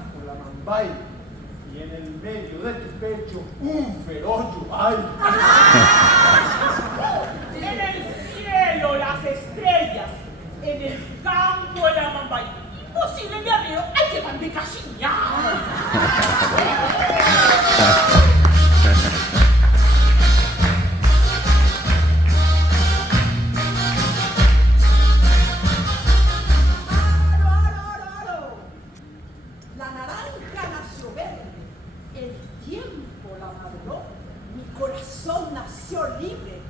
campo la Mambay y en el medio de tu pecho un feroz yubay. En el cielo las estrellas, en el campo la Mambay. Imposible, mi amigo, hay que mandar casiñar. La naranja nació verde, el tiempo la maduró, mi corazón nació libre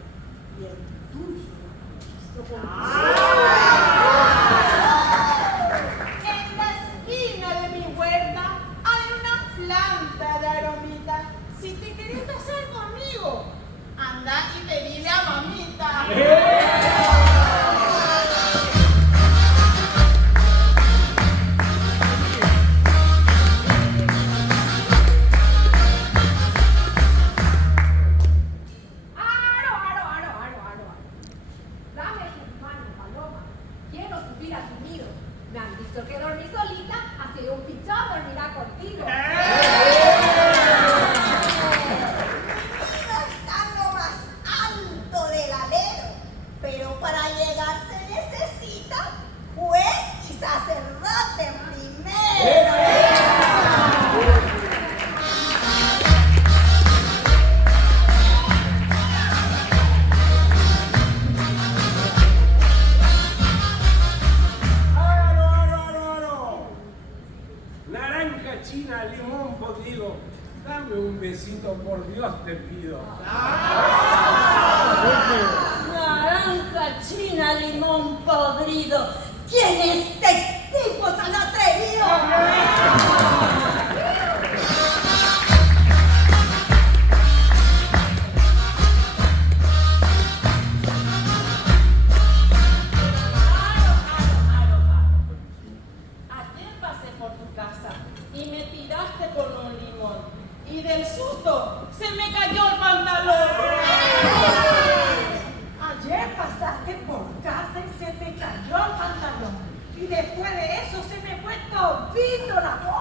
y el tuyo En la esquina de mi huerta hay una planta de aromita. Si te querés casar conmigo, anda y pedile a mamita. Dame tus manos, paloma. Quiero subir a tu nido. Me han dicho que dormí solita, así un pichón dormirá contigo. nido está en lo más alto del alero, pero para llegar se necesita juez y sacerdote primero. ¡Aro! Naranja, china, limón podrido. Dame un besito, por Dios te pido. Naranja, china, limón podrido. ¿Quién es este tipo tan atrevido? Ayer pasé por tu casa y me tiraste con un limón. Y del susto se me cayó el pantalón. Ayer pasaste por casa y se te cayó el pantalón. Y después de eso se me fue todito la voz.